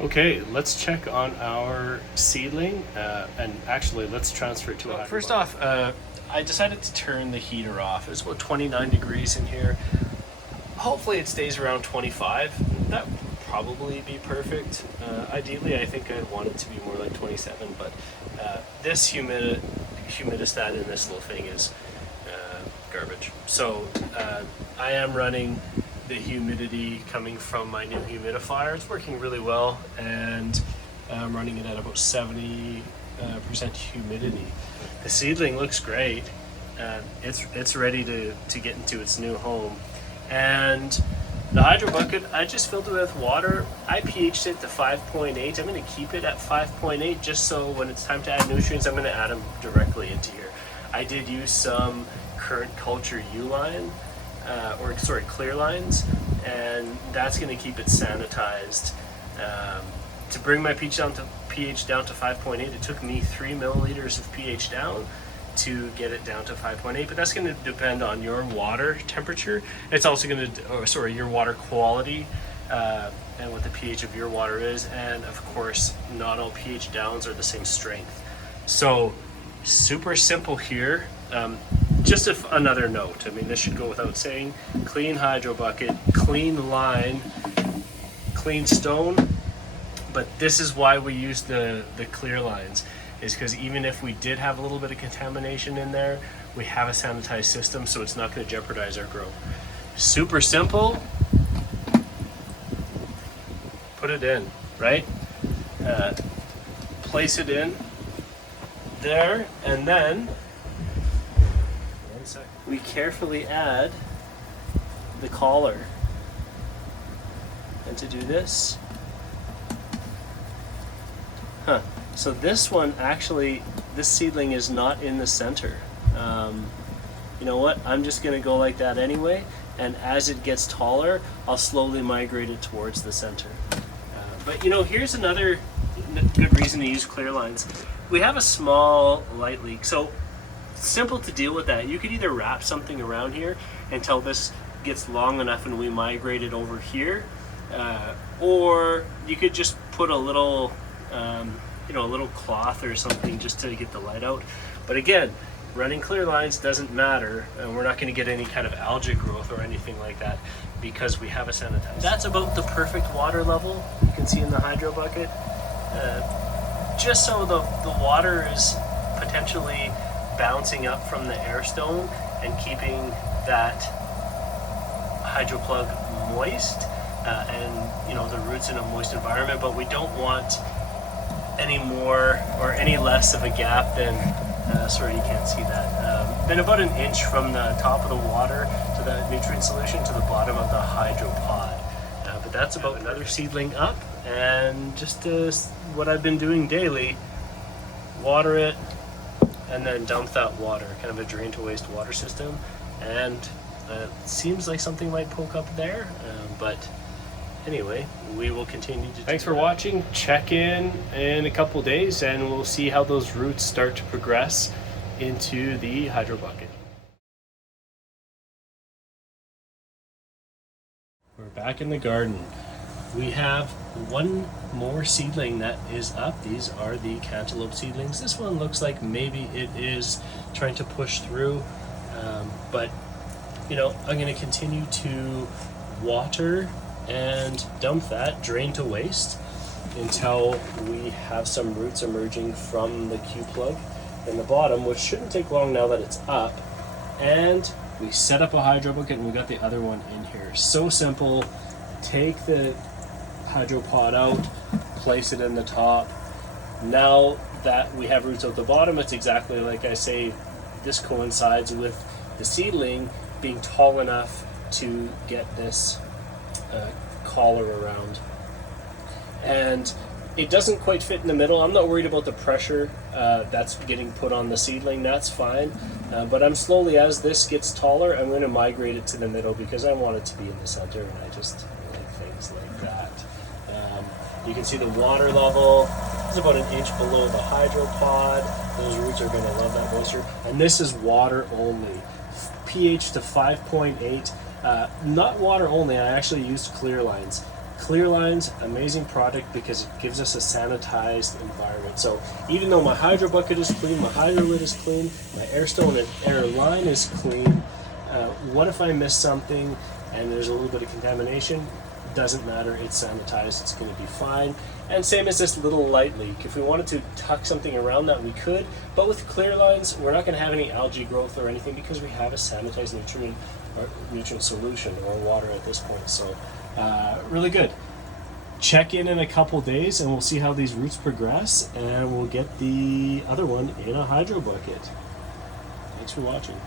Okay, let's check on our seedling, and actually let's transfer it to a First hydrobucket. off, I decided to turn the heater off. It's about 29 degrees in here. Hopefully it stays around 25. That would probably be perfect. Ideally, I think I'd want it to be more like 27, but this humidistat in this little thing is garbage. So I am running the humidity coming from my new humidifier. It's working really well, and I'm running it at about 70% humidity. The seedling looks great. It's ready to get into its new home. And the hydro bucket, I just filled it with water. I pH'd it to 5.8. I'm going to keep it at 5.8 just so when it's time to add nutrients, I'm going to add them directly into here. I did use some current culture U-line, clear lines, and that's going to keep it sanitized. To bring my pH down to 5.8, it took me 3 milliliters of pH down to get it down to 5.8, but that's going to depend on your water temperature. It's also going to, your water quality, and what the pH of your water is, and of course, not all pH downs are the same strength. So, super simple here. Just another note, I mean, this should go without saying, clean hydro bucket, clean line, clean stone, but this is why we use the clear lines, is because even if we did have a little bit of contamination in there, we have a sanitized system, so it's not going to jeopardize our growth. Super simple. Put it in, right? Place it in there, and then we carefully add the collar. And to do this, so this one actually, this seedling is not in the center. You know what? I'm just going to go like that anyway, and as it gets taller, I'll slowly migrate it towards the center. But you know, here's another good reason to use clear lines. We have a small light leak, so simple to deal with that. You could either wrap something around here until this gets long enough and we migrate it over here, or you could just put a little a little cloth or something just to get the light out. But again, running clear lines doesn't matter, and we're not going to get any kind of algae growth or anything like that because we have a sanitizer. That's about the perfect water level you can see in the hydro bucket. Just so the water is potentially bouncing up from the air stone and keeping that hydro plug moist, and you know, the roots in a moist environment, but we don't want any more or any less of a gap than sorry, you can't see that, than about an inch from the top of the water to the nutrient solution to the bottom of the hydro pod. But that's about another seedling up, and just what I've been doing daily: water it and then dump that water, kind of a drain to waste water system. And it seems like something might poke up there, but anyway, we will continue to. Thanks for watching. Check in a couple days, and we'll see how those roots start to progress into the hydro bucket. We're back in the garden. We have one more seedling that is up. These are the cantaloupe seedlings. This one looks like maybe it is trying to push through, but you know, I'm going to continue to water and dump that, drain to waste, until we have some roots emerging from the Q plug in the bottom, which shouldn't take long now that it's up. And we set up a hydro bucket, and we got the other one in here. So simple. Take the hydro pod out, place it in the top. Now that we have roots at the bottom, it's exactly like I say. This coincides with the seedling being tall enough to get this collar around, and it doesn't quite fit in the middle. I'm not worried about the pressure that's getting put on the seedling. That's fine, but I'm slowly, as this gets taller, I'm going to migrate it to the middle because I want it to be in the center, and I just like things like that. You can see the water level is about an inch below the hydro pod. Those roots are going to love that moisture, and this is water only. pH to 5.8. Not water only, I actually used clear lines. Clear Line's amazing product because it gives us a sanitized environment. So even though my hydro bucket is clean, my hydro lid is clean, my air stone and air line is clean, what if I miss something and there's a little bit of contamination? Doesn't matter, it's sanitized, it's going to be fine. And same as this little light leak. If we wanted to tuck something around that, we could, but with Clear Lines, we're not going to have any algae growth or anything because we have a sanitized nutrient solution or water at this point. So really good. Check in a couple days and we'll see how these roots progress, and we'll get the other one in a hydro bucket. Thanks for watching.